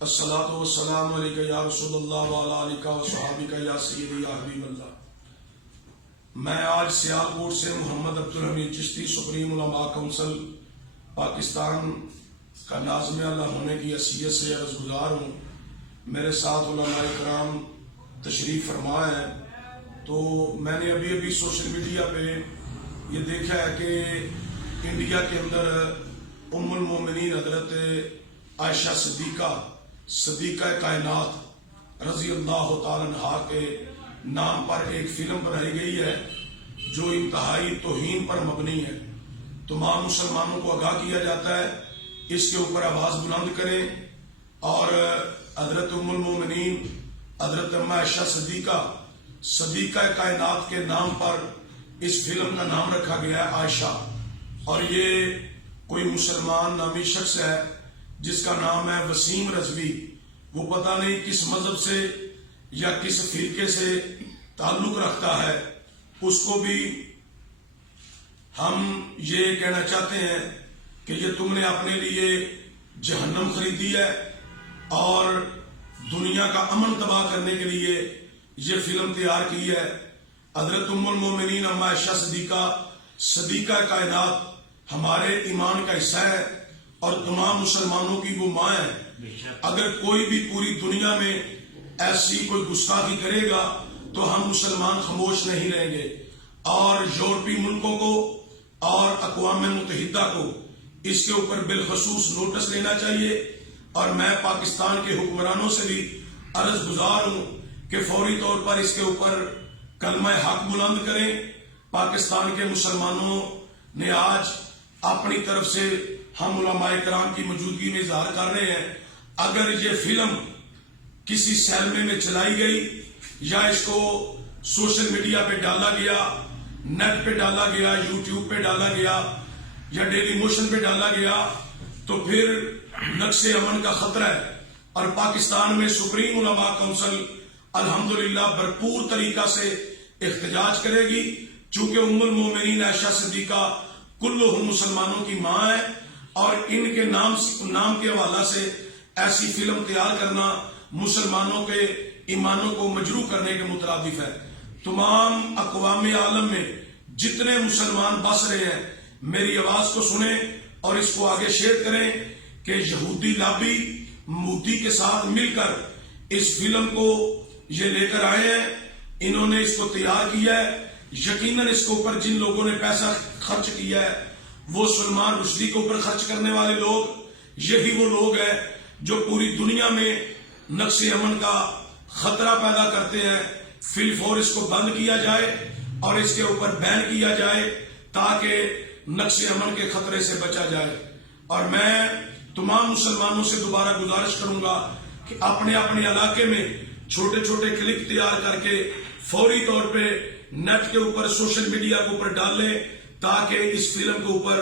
الصلاۃ والسلام علیکہ یا رسول اللہ وعلی آلہ وصحابہ یا سیدی یا حبیب اللہ۔ میں آج سیالکوٹ سے محمد عبدالحمید چشتی سپریم علماء کونسل پاکستان کا ناظم اللہ ہونے کی حیثیت سے عرض گزار ہوں۔ میرے ساتھ علماء کرام تشریف فرما ہے، تو میں نے ابھی سوشل میڈیا پہ یہ دیکھا ہے کہ انڈیا کے اندر ام المومنین حضرت عائشہ صدیقہ کائنات رضی اللہ تعالیٰ عنہا کے نام پر ایک فلم بنائی گئی ہے جو انتہائی توہین پر مبنی ہے۔ تمام مسلمانوں کو آگاہ کیا جاتا ہے اس کے اوپر آواز بلند کریں، اور حضرت ام المومنین حضرت عائشہ صدیقہ کائنات کے نام پر اس فلم کا نام رکھا گیا ہے عائشہ، اور یہ کوئی مسلمان نامی شخص ہے جس کا نام ہے وسیم رضوی۔ وہ پتہ نہیں کس مذہب سے یا کس فرقے سے تعلق رکھتا ہے، اس کو بھی ہم یہ کہنا چاہتے ہیں کہ یہ تم نے اپنے لیے جہنم خریدی ہے، اور دنیا کا امن تباہ کرنے کے لیے یہ فلم تیار کی ہے۔ حضرت ام المومنین عائشہ صدیقہ کائنات ہمارے ایمان کا حصہ ہے اور تمام مسلمانوں کی وہ ماں ہے۔ اگر کوئی بھی پوری دنیا میں ایسی کوئی گستاخی کرے گا تو ہم مسلمان خاموش نہیں رہیں گے، اور یورپی ملکوں کو اور اقوام متحدہ کو اس کے اوپر بالخصوص نوٹس لینا چاہیے۔ اور میں پاکستان کے حکمرانوں سے بھی عرض گزار ہوں کہ فوری طور پر اس کے اوپر کلمہ حق بلند کریں۔ پاکستان کے مسلمانوں نے آج اپنی طرف سے ہم علماء کرام کی موجودگی میں اظہار کر رہے ہیں، اگر یہ فلم کسی سینما میں چلائی گئی یا اس کو سوشل میڈیا پہ ڈالا گیا، نیٹ پہ ڈالا گیا، یوٹیوب پہ ڈالا گیا یا ڈیلی موشن پہ ڈالا گیا، تو پھر نقص امن کا خطرہ ہے۔ اور پاکستان میں سپریم علماء کونسل الحمدللہ بھرپور طریقہ سے احتجاج کرے گی، چونکہ ام المومنین عائشہ صدیقہ کلہم مسلمانوں کی ماں ہے، اور ان کے نام کے حوالہ سے ایسی فلم تیار کرنا مسلمانوں کے ایمانوں کو مجروح کرنے کے مترادف ہے۔ تمام اقوام عالم میں جتنے مسلمان بس رہے ہیں میری آواز کو سنیں اور اس کو آگے شیئر کریں کہ یہودی لابی مودی کے ساتھ مل کر اس فلم کو یہ لے کر آئے ہیں، انہوں نے اس کو تیار کیا ہے۔ یقیناً اس کے اوپر جن لوگوں نے پیسہ خرچ کیا ہے وہ سلمان رشدی کے اوپر خرچ کرنے والے لوگ، یہی وہ لوگ ہیں جو پوری دنیا میں نقص امن کا خطرہ پیدا کرتے ہیں۔ فی الفور اس کو بند کیا جائے اور اس کے اوپر بین کیا جائے تاکہ نقص امن کے خطرے سے بچا جائے۔ اور میں تمام مسلمانوں سے دوبارہ گزارش کروں گا کہ اپنے اپنے علاقے میں چھوٹے چھوٹے کلپ تیار کر کے فوری طور پہ نیٹ کے اوپر سوشل میڈیا کے اوپر ڈال لیں تاکہ اس فلم کے اوپر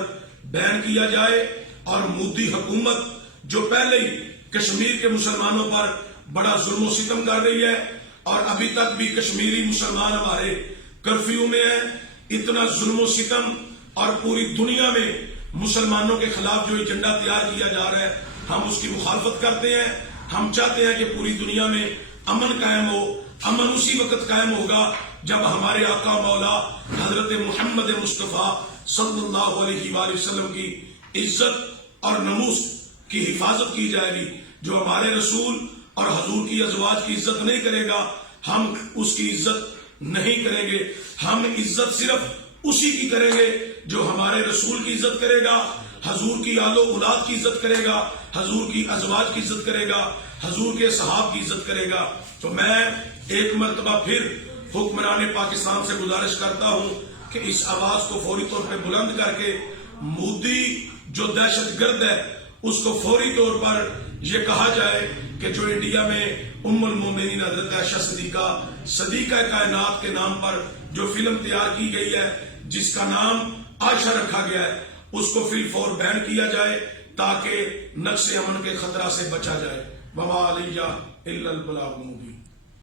بین کیا جائے۔ اور مودی حکومت جو پہلے ہی کشمیر کے مسلمانوں پر بڑا ظلم و ستم کر رہی ہے، اور ابھی تک بھی کشمیری مسلمان ہمارے کرفیو میں ہیں، اتنا ظلم و ستم اور پوری دنیا میں مسلمانوں کے خلاف جو ایجنڈا تیار کیا جا رہا ہے ہم اس کی مخالفت کرتے ہیں۔ ہم چاہتے ہیں کہ پوری دنیا میں امن قائم ہو۔ امن اسی وقت قائم ہوگا جب ہمارے آقا مولا حضرت محمد مصطفیٰ صلی اللہ علیہ وآلہ وسلم کی عزت اور ناموس کی حفاظت کی جائے گی۔ جو ہمارے رسول اور حضور کی ازواج کی عزت نہیں کرے گا ہم اس کی عزت نہیں کریں گے۔ ہم عزت صرف اسی کی کریں گے جو ہمارے رسول کی عزت کرے گا، حضور کی آل و اولاد کی عزت کرے گا، حضور کی ازواج کی عزت کرے گا، حضور کے صحاب کی عزت کرے گا۔ تو میں ایک مرتبہ پھر حکمران پاکستان سے گزارش کرتا ہوں کہ اس آواز کو فوری طور پہ بلند کر کے مودی جو دہشت گرد ہے اس کو فوری طور پر یہ کہا جائے کہ جو انڈیا میں ام المومنین حضرت عائشہ صدیقہ کائنات کے نام پر جو فلم تیار کی گئی ہے جس کا نام عائشہ رکھا گیا ہے اس کو فی الفور بین کیا جائے تاکہ نقص امن کے خطرہ سے بچا جائے۔ وما علیہ الا البلاغ المبین۔